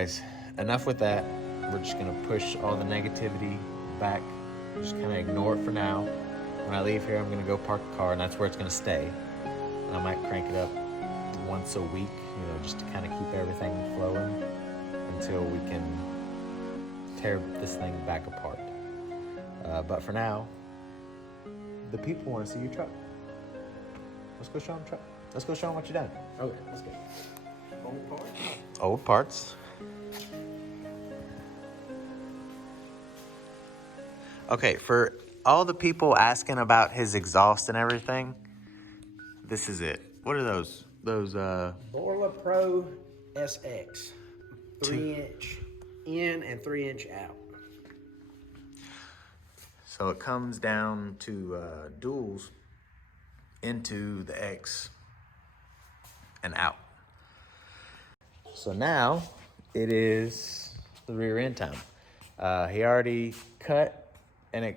Guys, enough with that. We're just gonna push all the negativity back. Just kind of ignore it for now. When I leave here, I'm gonna go park the car, and that's where it's gonna stay. And I might crank it up once a week, just to kind of keep everything flowing until we can tear this thing back apart. But for now, the people want to see your truck. Let's go show them truck. Let's go show them what you've done. Okay, let's go. Old parts. Old parts. Okay, for all the people asking about his exhaust and everything, this is it. What are those? Those Borla Pro SX, 3-inch in and 3-inch out. So it comes down to duals into the X and out. So now it is the rear end time. He already cut and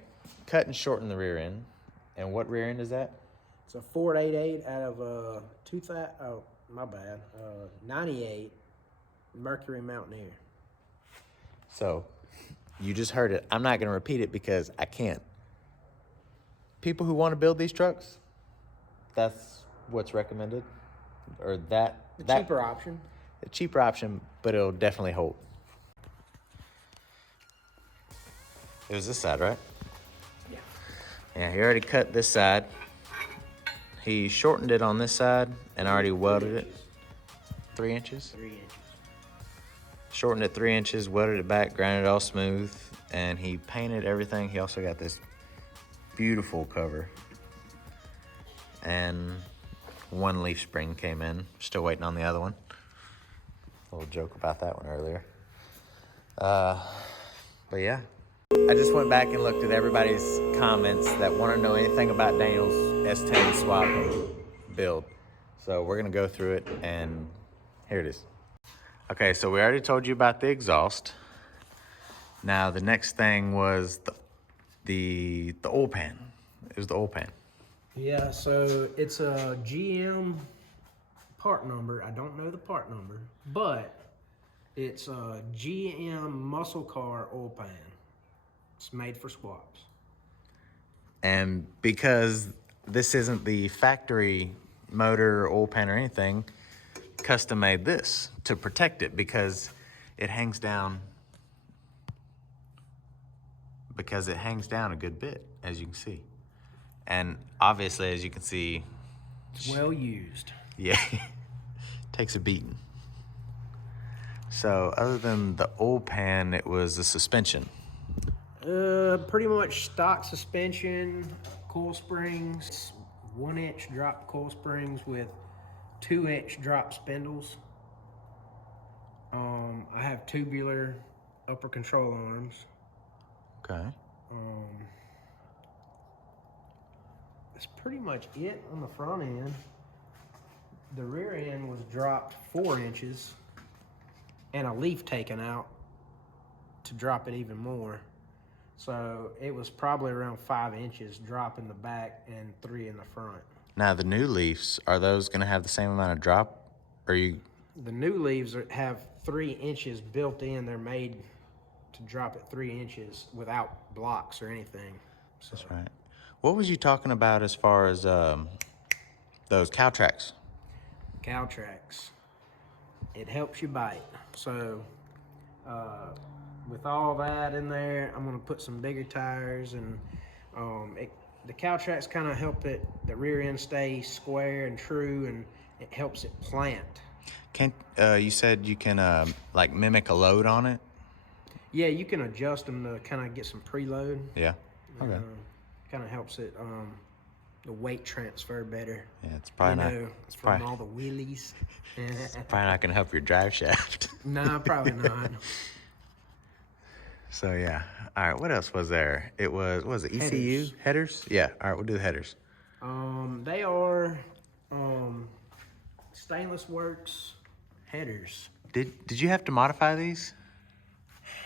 shortened the rear end. And what rear end is that? It's a 488 out of 98 Mercury Mountaineer. So you just heard it. I'm not going to repeat it because I can't. People who want to build these trucks, that's what's recommended. Or that cheaper option. A cheaper option, but it'll definitely hold. It was this side, right? Yeah. Yeah, he already cut this side. He shortened it on this side and already welded it. 3 inches? 3 inches. Shortened it 3 inches, welded it back, ground it all smooth, and he painted everything. He also got this beautiful cover. And one leaf spring came in. Still waiting on the other one. A little joke about that one earlier. But yeah. I just went back and looked at everybody's comments that want to know anything about Daniel's S10 swap build. So we're going to go through it, and here it is. Okay, so we already told you about the exhaust. Now the next thing was the oil pan. It was the oil pan. Yeah, so it's a GM part number. I don't know the part number, but it's a GM muscle car oil pan. It's made for swaps. And because this isn't the factory motor, oil pan, or anything, custom made this to protect it because it hangs down. Because it hangs down a good bit, as you can see. And obviously, as you can see, it's well used. Yeah, takes a beating. So other than the oil pan, it was the suspension. Pretty much stock suspension, coil springs, 1-inch drop coil springs with 2-inch drop spindles. I have tubular upper control arms. Okay. That's pretty much it on the front end. The rear end was dropped 4 inches and a leaf taken out to drop it even more. So it was probably around 5 inches drop in the back and 3 in the front. Now the new leaves, are those gonna have the same amount of drop? Or you? The new leaves have 3 inches built in. They're made to drop at 3 inches without blocks or anything. So. That's right. What was you talking about as far as those cow tracks? Cow tracks. It helps you bite. So with all that in there, I'm gonna put some bigger tires, and the cow tracks kind of help the rear end stay square and true, and it helps it plant. You said you can like mimic a load on it? Yeah, you can adjust them to kind of get some preload. Yeah. Okay. Kind of helps it the weight transfer better. Yeah, it's probably not. It's from all the wheelies. It's probably not gonna help your drive shaft. No, probably not. So yeah. All right. What else was there? It was it ECU headers? Yeah. All right. We'll do the headers. They are Stainless Works headers. Did you have to modify these?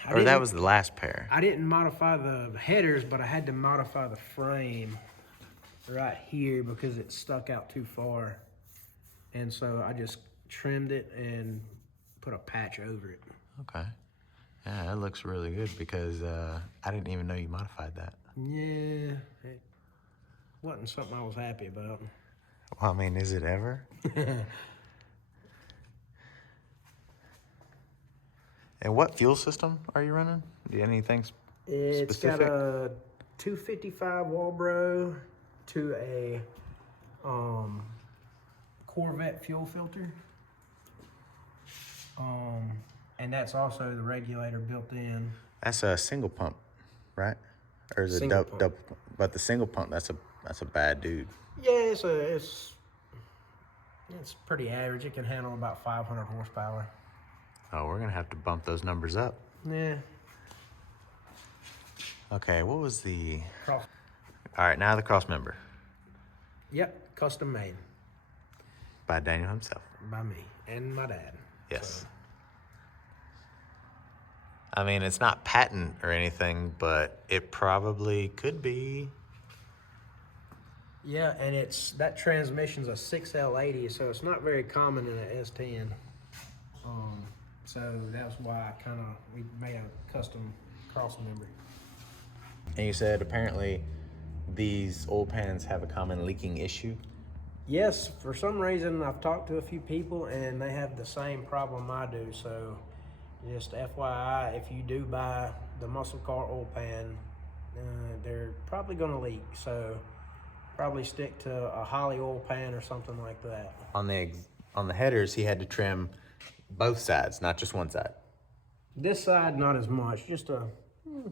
Or that was the last pair? I didn't modify the headers, but I had to modify the frame right here because it stuck out too far. And so I just trimmed it and put a patch over it. Okay. Yeah, that looks really good because I didn't even know you modified that. Yeah, it wasn't something I was happy about. Well, I mean, is it ever? And what fuel system are you running? Do you anything It's specific? got a 255 Walbro to a Corvette fuel filter. And that's also the regulator built in. That's a single pump, right? Or is it Single double? pump. But the single pump, that's a bad dude. Yeah, it's pretty average. It can handle about 500 horsepower. Oh, we're gonna have to bump those numbers up. Yeah. Okay, what was the? Cross. All right, now the cross member Yep, custom made by Daniel himself. by me and my dad. Yes. So, I mean, it's not patent or anything, but it probably could be. yeah, and that transmission's a 6L80, so it's not very common in an S10. So that's why we made a custom cross member. And you said apparently these oil pans have a common leaking issue. Yes, for some reason I've talked to a few people and they have the same problem I do. So just FYI, if you do buy the muscle car oil pan, they're probably going to leak. So probably stick to a Holly oil pan or something like that. On the headers, he had to trim both sides, not just one side. This side, not as much, just a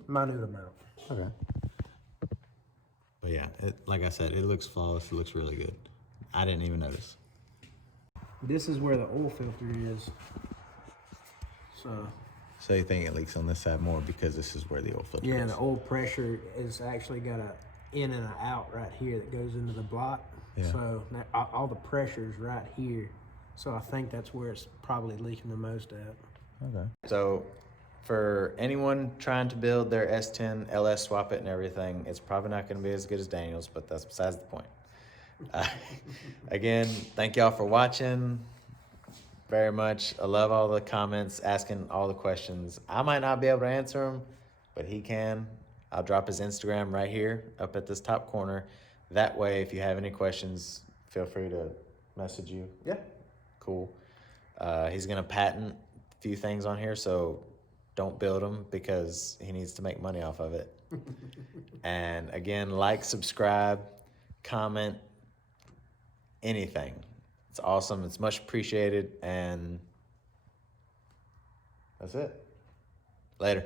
minute amount. Okay. But yeah, like I said, it looks flawless. It looks really good. I didn't even notice. This is where the oil filter is. So you think it leaks on this side more because this is where the oil filter is? Yeah, the oil pressure is actually got a in and a out right here that goes into the block. Yeah. So all the pressure's right here. So I think that's where it's probably leaking the most at. Okay. So for anyone trying to build their S10 LS, swap it and everything, it's probably not going to be as good as Daniel's, but that's besides the point. Again, thank y'all for watching very much. I love all the comments, asking all the questions. I might not be able to answer them, but he can. I'll drop his Instagram right here up at this top corner. That way, if you have any questions, feel free to message you. Yeah, cool. He's going to patent a few things on here, so don't build them because he needs to make money off of it. And again, like, subscribe, comment, anything. It's awesome. It's much appreciated. And that's it. Later.